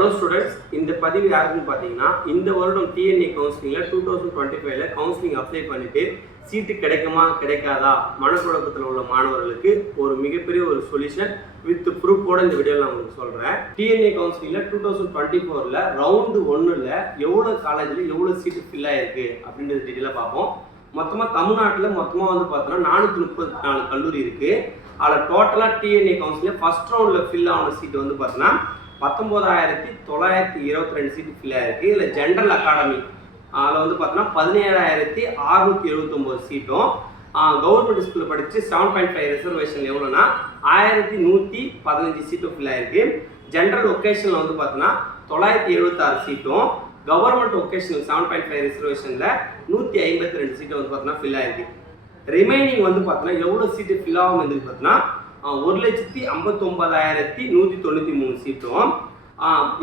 Hello students, இந்த பதிவு யாருக்குன்னு பார்த்தீங்கன்னா, இந்த வருடம் டிஎன்ஏ கவுன்சிலிங்கில் 2025ல் கவுன்சிலிங் அப்ளை பண்ணிட்டு சீட்டு கிடைக்குமா கிடைக்காதா மனக்குழப்பத்தில் உள்ள மாணவர்களுக்கு ஒரு மிகப்பெரிய ஒரு சொல்யூஷன் வித் ப்ரூஃபோட இந்த வீடியோவில் நான் உங்களுக்கு சொல்கிறேன். டிஎன்ஏ கவுன்சிலிங்கில் 2024ல் ரவுண்டு 1ல் எவ்வளோ காலேஜில் எவ்வளோ சீட்டு ஃபில் ஆகிருக்கு அப்படின்றது டீட்டெயிலாக பார்ப்போம். மொத்தமாக தமிழ்நாட்டில் மொத்தமாக வந்து பார்த்தோன்னா 434 கல்லூரி இருக்குது. அதில் டோட்டலாக டிஎன்ஏ கவுன்சிலில் ஃபஸ்ட் ரவுண்டில் ஃபில் ஆன சீட்டு வந்து பார்த்தோன்னா 19,922 சீட்டு ஃபில் ஆகிருக்கு. இதில் ஜென்ரல் அகாடமி அதில் வந்து பார்த்தோன்னா 17,679 சீட்டும், கவர்மெண்ட் ஸ்கூலில் படித்து 7.5 ரிசர்வேஷன் எவ்வளோன்னா 1,115 சீட்டும் ஃபில் ஆகிருக்கு. ஜென்ரல் ஒகேஷனில் வந்து பார்த்தோன்னா 976 சீட்டும், கவர்மெண்ட் ஒகேஷனல் 7.5 ரிசர்வேஷனில் 152 சீட்டும் வந்து பார்த்தோன்னா ஃபில் ஆகிருக்கு. ரிமைனிங் வந்து பார்த்தோன்னா எவ்வளோ சீட்டு ஃபில் ஆகும் வந்து பார்த்தோன்னா 1,59,193 சீட்டும்,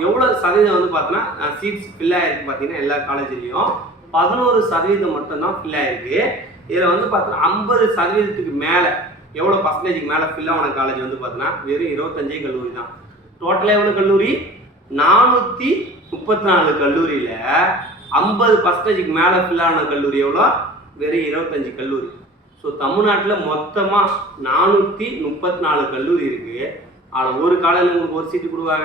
எவ்வளோ சதவீதம் வந்து பார்த்தோன்னா சீட்ஸ் ஃபில் ஆகிருக்கு பார்த்தீங்கன்னா எல்லா காலேஜ்லேயும் 11% மட்டும்தான் ஃபில் ஆகிருக்கு. இதில் வந்து பார்த்தோன்னா 50% மேலே எவ்வளோ பர்சன்டேஜுக்கு மேலே ஃபில் ஆன காலேஜ் வந்து பார்த்தோன்னா வெறும் 25 கல்லூரி தான். டோட்டலாக எவ்வளோ கல்லூரி? 434 கல்லூரியில் 50% மேலே ஃபில் ஆன கல்லூரி எவ்வளோ? வெறும் 25 கல்லூரி. ஸோ தமிழ்நாட்டில் மொத்தமாக 434 கல்லூரி இருக்குது. அதில் ஒரு காலேஜில் உங்களுக்கு ஒரு சீட்டு கொடுவா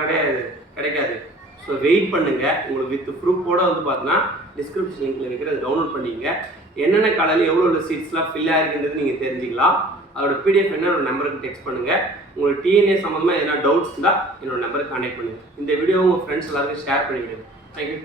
கிடைக்காது. ஸோ வெயிட் பண்ணுங்கள். உங்களுக்கு வித் ப்ரூஃபோட வந்து பார்த்தீங்கன்னா டிஸ்கிரிப்ஷன் லிங்க்கில் வைக்கிறது டவுன்லோட் பண்ணிங்க. என்னென்ன காலேஜில் எவ்வளோ சீட்ஸ்லாம் ஃபில் ஆகிருக்குன்றது நீங்கள் தெரிஞ்சுக்கலாம். அதோட பிடிஎஃப் என்னோட நம்பருக்கு டெக்ஸ்ட் பண்ணுங்கள். உங்களுக்கு டிஎன்ஏ சம்மந்தமாக எதனா டவுட்ஸ் இருந்தால் என்னோட நம்பருக்கு கான்டெக்ட் பண்ணுங்கள். இந்த வீடியோ உங்கள் ஃப்ரெண்ட்ஸ் எல்லாருக்கும் ஷேர் பண்ணிவிடுங்க. தேங்க்யூ.